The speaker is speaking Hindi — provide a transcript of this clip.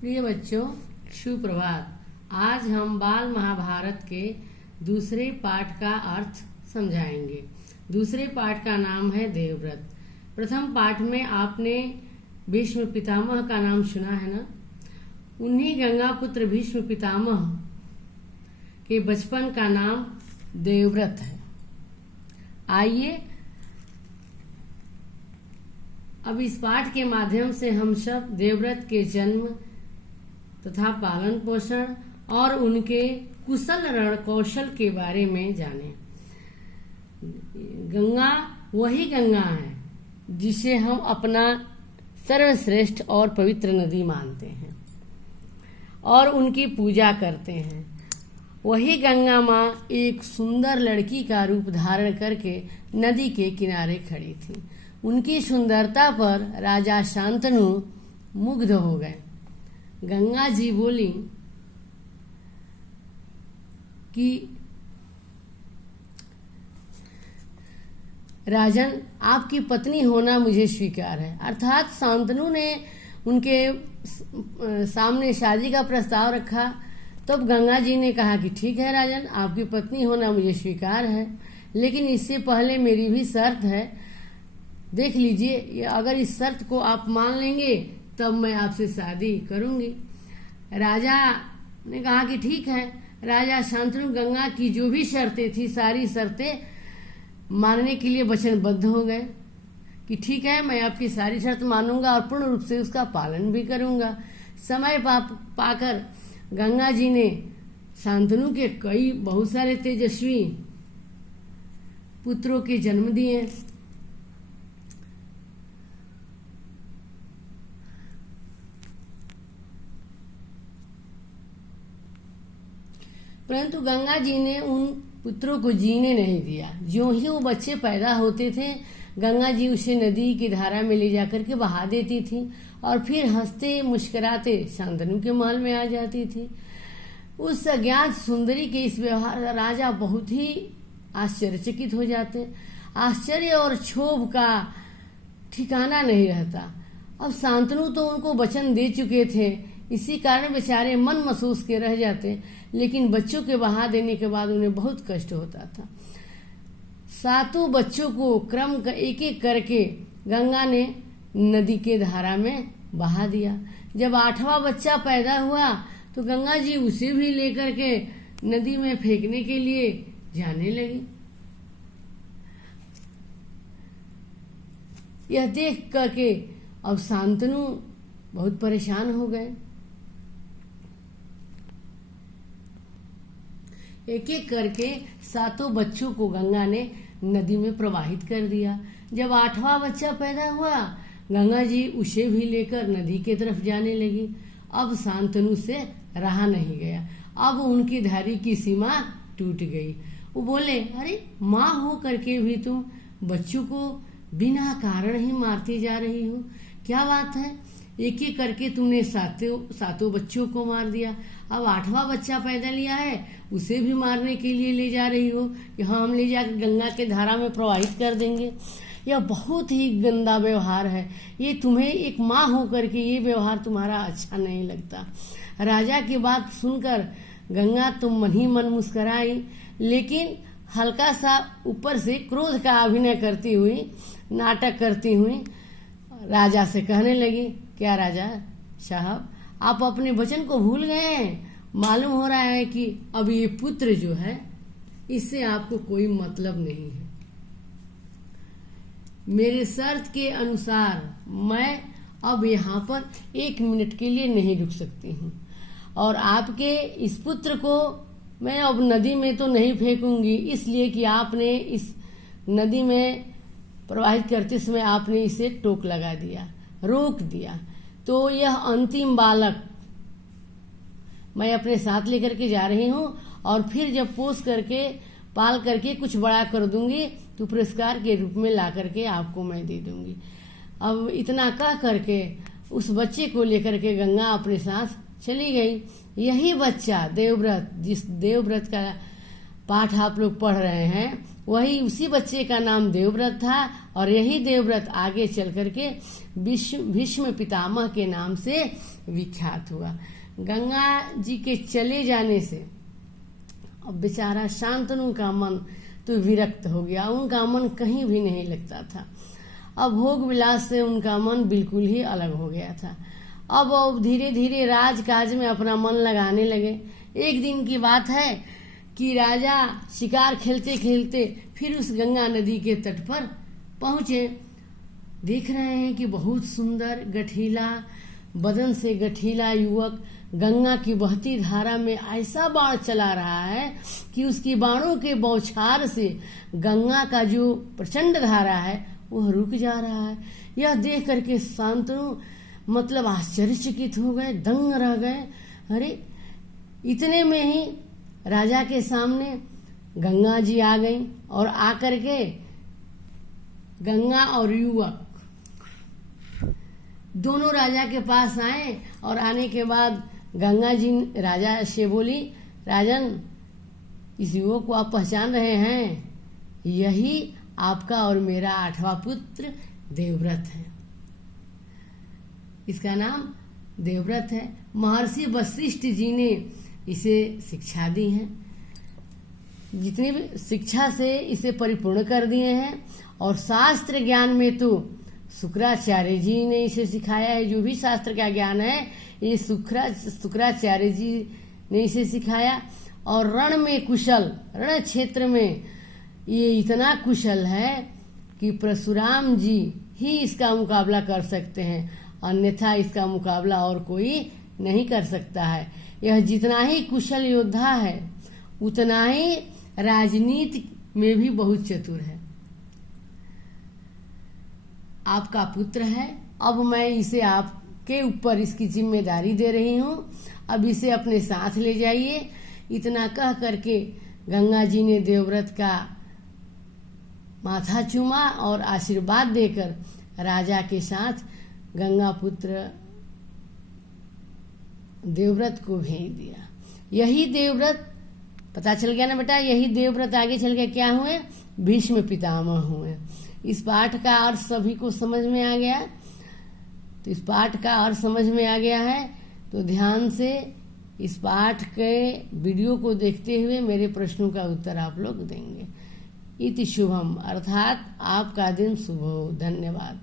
प्रिय बच्चों, सुप्रभात। आज हम बाल महाभारत के दूसरे पाठ का अर्थ समझाएंगे। दूसरे पाठ का नाम है देवव्रत। प्रथम पाठ में आपने भीष्म पितामह का नाम सुना है ना। उन्हीं गंगा पुत्र भीष्म पितामह के बचपन का नाम देवव्रत है। आइए अब इस पाठ के माध्यम से हम सब देवव्रत के जन्म तथा पालन पोषण और उनके कुशल रण कौशल के बारे में जानें। गंगा वही गंगा है जिसे हम अपना सर्वश्रेष्ठ और पवित्र नदी मानते हैं और उनकी पूजा करते हैं। वही गंगा माँ एक सुंदर लड़की का रूप धारण करके नदी के किनारे खड़ी थी। उनकी सुंदरता पर राजा शांतनु मुग्ध हो गए। गंगा जी बोली कि राजन, आपकी पत्नी होना मुझे स्वीकार है। अर्थात शांतनु ने उनके सामने शादी का प्रस्ताव रखा। तब गंगा जी ने कहा कि ठीक है राजन, आपकी पत्नी होना मुझे स्वीकार है, लेकिन इससे पहले मेरी भी शर्त है। देख लीजिए, अगर इस शर्त को आप मान लेंगे तब मैं आपसे शादी करूंगी। राजा ने कहा कि ठीक है। राजा शांतनु गंगा की जो भी शर्तें थी सारी शर्तें मानने के लिए वचनबद्ध हो गए कि ठीक है, मैं आपकी सारी शर्त मानूंगा और पूर्ण रूप से उसका पालन भी करूंगा। समय पाकर गंगा जी ने शांतनु के बहुत सारे तेजस्वी पुत्रों के जन्म दिए। परंतु गंगा जी ने उन पुत्रों को जीने नहीं दिया। जो ही वो बच्चे पैदा होते थे, गंगा जी उसे नदी की धारा में ले जाकर के बहा देती थी और फिर हंसते मुस्कुराते शांतनु के महल में आ जाती थी। उस अज्ञात सुंदरी के इस व्यवहार राजा बहुत ही आश्चर्यचकित हो जाते। आश्चर्य और क्षोभ का ठिकाना नहीं रहता। अब शांतनु तो उनको वचन दे चुके थे, इसी कारण बेचारे मन महसूस के रह जाते, लेकिन बच्चों के बहा देने के बाद उन्हें बहुत कष्ट होता था। सातों बच्चों को क्रम एक एक करके गंगा ने नदी के धारा में बहा दिया। जब 8वां बच्चा पैदा हुआ तो गंगा जी उसे भी लेकर के नदी में फेंकने के लिए जाने लगी। यह देख करके अब शांतनु बहुत परेशान हो गए। एक एक करके सातों बच्चों को गंगा ने नदी में प्रवाहित कर दिया। जब 8वां बच्चा पैदा हुआ, गंगा जी उसे भी लेकर नदी की तरफ जाने लगी। अब शांतनु से रहा नहीं गया। अब उनकी धैर्य की सीमा टूट गई। वो बोले, अरे माँ हो करके भी तुम बच्चों को बिना कारण ही मारती जा रही हो, क्या बात है? एक एक करके तुमने सातों बच्चों को मार दिया। अब 8वां बच्चा पैदा लिया है, उसे भी मारने के लिए ले जा रही हो कि हाँ, हम ले जाकर गंगा के धारा में प्रवाहित कर देंगे। यह बहुत ही गंदा व्यवहार है। ये तुम्हें एक माँ हो करके ये व्यवहार तुम्हारा अच्छा नहीं लगता। राजा की बात सुनकर गंगा तो मन ही मन मुस्कुराई, लेकिन हल्का सा ऊपर से क्रोध का अभिनय करती हुई, नाटक करती हुई राजा से कहने लगी, क्या राजा साहब, आप अपने वचन को भूल गए हैं? मालूम हो रहा है कि अब ये पुत्र जो है, इससे आपको कोई मतलब नहीं है। मेरे शर्त के अनुसार मैं अब यहाँ पर 1 मिनट के लिए नहीं रुक सकती हूँ और आपके इस पुत्र को मैं अब नदी में तो नहीं फेंकूंगी, इसलिए कि आपने इस नदी में प्रवाहित करते समय आपने इसे टोक लगा दिया, रोक दिया। तो यह अंतिम बालक मैं अपने साथ लेकर के जा रही हूँ और फिर जब पोस करके पाल करके कुछ बड़ा कर दूंगी तो पुरस्कार के रूप में ला करके आपको मैं दे दूंगी। अब इतना कह करके उस बच्चे को लेकर के गंगा अपने साथ चली गई। यही बच्चा देवव्रत, जिस देवव्रत का पाठ आप लोग पढ़ रहे हैं वही उसी बच्चे का नाम देवव्रत था और यही देवव्रत आगे चल करके भीष्म पितामह के नाम से विख्यात हुआ। गंगा जी के चले जाने से अब बेचारा शांतनु का मन तो विरक्त हो गया, उनका मन कहीं भी नहीं लगता था। अब भोग विलास से उनका मन बिल्कुल ही अलग हो गया था। अब वो धीरे धीरे राजकाज में अपना मन लगाने लगे। एक दिन की बात है कि राजा शिकार खेलते खेलते फिर उस गंगा नदी के तट पर पहुंचे। देख रहे हैं कि बहुत सुंदर गठीला बदन से गठीला युवक गंगा की बहती धारा में ऐसा बाण चला रहा है कि उसकी बाणों के बौछार से गंगा का जो प्रचंड धारा है वह रुक जा रहा है। यह देख करके शांतनु मतलब आश्चर्यचकित हो गए, दंग रह गए। अरे इतने में ही राजा के सामने गंगा जी आ गई और आकर के गंगा और युवक दोनों राजा के पास आए और आने के बाद गंगा जी राजा से बोली, राजन इस युवक को आप पहचान रहे हैं, यही आपका और मेरा 8वां पुत्र देवव्रत है। इसका नाम देवव्रत है। महर्षि वशिष्ठ जी ने इसे शिक्षा दी है, जितनी भी शिक्षा से इसे परिपूर्ण कर दिए हैं। और शास्त्र ज्ञान में तो शुक्राचार्य जी ने इसे सिखाया है। जो भी शास्त्र का ज्ञान है ये शुक्राचार्य जी ने इसे सिखाया। और रण में कुशल, रण क्षेत्र में ये इतना कुशल है कि परशुराम जी ही इसका मुकाबला कर सकते हैं, अन्यथा इसका मुकाबला और कोई नहीं कर सकता है। यह जितना ही कुशल योद्धा है उतना ही राजनीति में भी बहुत चतुर है। आपका पुत्र है, अब मैं इसे आपके ऊपर इसकी जिम्मेदारी दे रही हूँ, अब इसे अपने साथ ले जाइए। इतना कह करके गंगा जी ने देवव्रत का माथा चूमा और आशीर्वाद देकर राजा के साथ गंगा पुत्र देवव्रत को भेज दिया। यही देवव्रत, पता चल गया ना बेटा, यही देवव्रत आगे चल के क्या हुए, भीष्म पितामह हुए। इस पाठ का अर्थ सभी को समझ में आ गया। तो इस पाठ का अर्थ समझ में आ गया है तो ध्यान से इस पाठ के वीडियो को देखते हुए मेरे प्रश्नों का उत्तर आप लोग देंगे। इति शुभम, अर्थात आपका दिन शुभ हो। धन्यवाद।